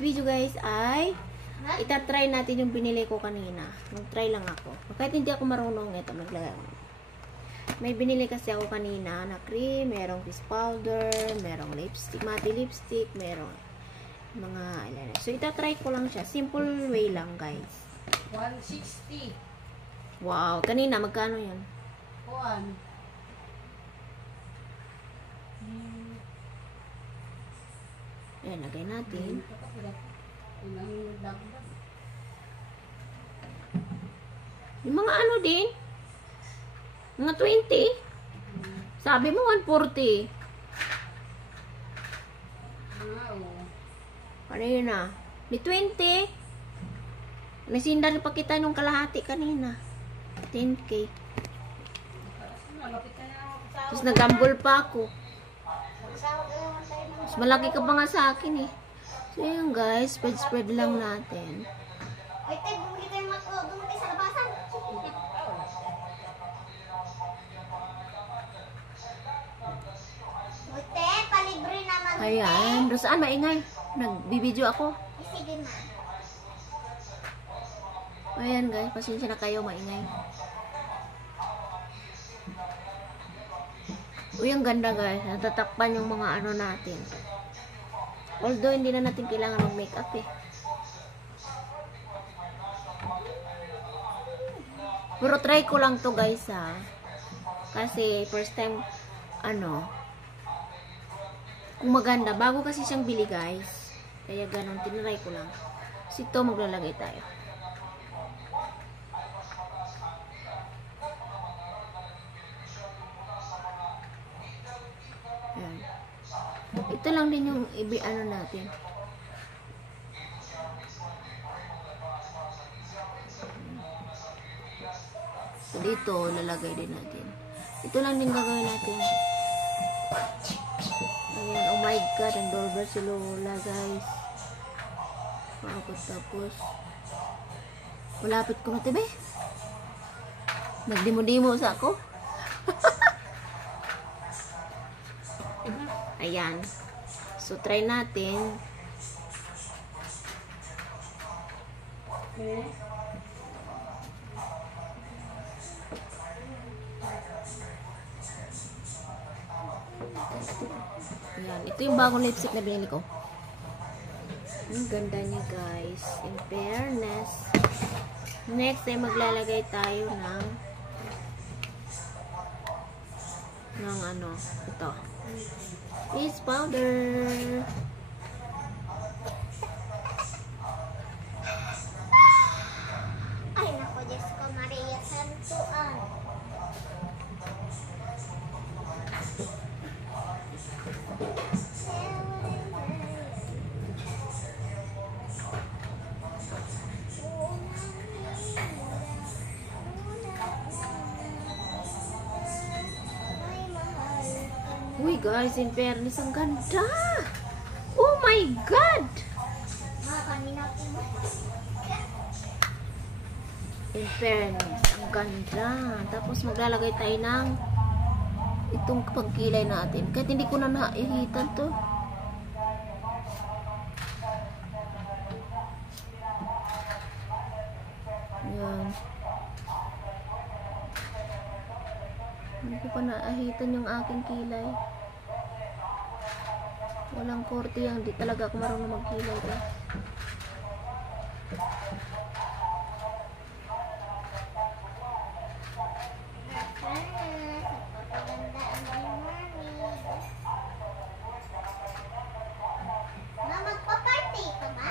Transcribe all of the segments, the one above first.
today's video guys ay itatry natin yung binili ko kanina. Mag-try lang ako. Kahit hindi ako marunong ito maglagay. May binili kasi ako kanina na cream, merong face powder, merong lipstick, matte lipstick, merong mga eyeliner. So itatry ko lang siya. Simple way lang guys. 160. Wow, kanina magkano yun? 1. Ayan, lagay natin. Yung mga ano din? Mga 20? Sabi mo 140. Ano yun ah? May 20. May sindar pa kita nung kalahati kanina. 10K. Tapos nagambol pa ako. Mas malaki ka pa nga sa akin eh. So yun guys, spread lang natin. Wait, bumili tayo bumili sa labasan. Wait, palibre naman. Ayan, doon saan maingay? Nagbibideo ako. Sige na. Ayan guys, pasensya na kayo maingay. Uy, ang ganda guys. Natatakpan yung mga ano natin. Although, hindi na natin kailangan mag-makeup eh. Pero try ko lang to guys ha. Kasi first time, ano, kung maganda. Bago kasi siyang bili guys. Kaya ganun, tinry ko lang. Kasi ito, maglalagay tayo. Ayan. Ito lang din yung ano natin. So, dito, lalagay din natin. Ito lang din gagawin natin. Ayan, oh my god, ang doorbell si Lola, guys. Tapos, malapit ko na, tibe. Nagdimo-dimo sa ako. Ayan. So, try natin. Okay. Ayan. Ito yung bagong lipstick na binili ko. Ang ganda niya, guys. In fairness. Next ay maglalagay tayo ng ano, ito. Face powder. Ay, naku, Diyos ko, Maria Santuan. Uy, guys, in fairness, ang ganda. Oh my God! Mga kanina po. In fairness, ang ganda. Tapos maglalagay tayo ng itong pagkilay natin. Kahit hindi ko na naihitan to. Ayan. Hindi ko pa naahitan yung aking kilay. Walang korte yan. Hindi talaga ako marunong magkilay. Guys. Magpa-party ka ba?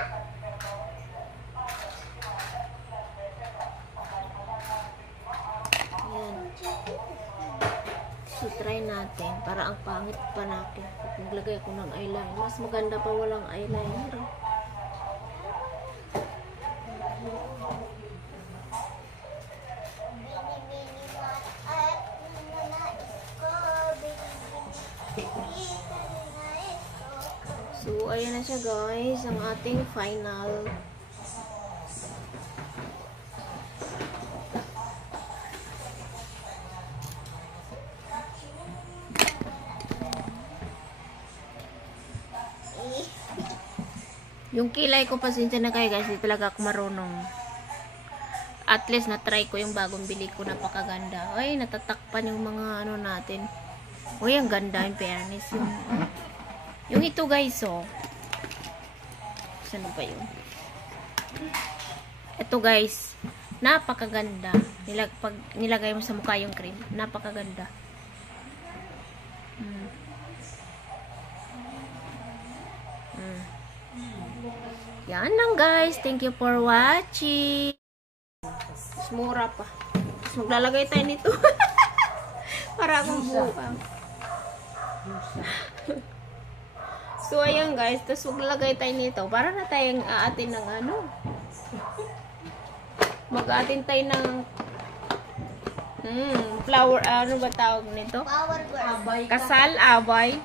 Ayan. So, try natin. Para ang pangit pa natin. Maglagay ako ng eyeliner. Mas maganda pa walang eyeliner. So, ayan na siya guys. Ang ating final. Yung kilay ko, pasensya na kayo guys, hindi talaga ako marunong. At least na-try ko yung bagong bili ko, napakaganda. Ay, natatakpan yung mga ano natin. Uy, ang ganda yung fairness. Yung ito guys, oh. Saan ba yun? Ito guys, napakaganda. Pag nilagay mo sa mukha yung cream, napakaganda. Yan lang guys. Thank you for watching. Mas mura pa. Mas maglalagay tayo nito. Para akong buka. So ayan guys. Tapos maglalagay tayo nito. Para na tayong aatin ng ano. Mag-aatin tayo ng flower. Ano ba tawag nito? Power girl. Abay ka. Kasal, abay.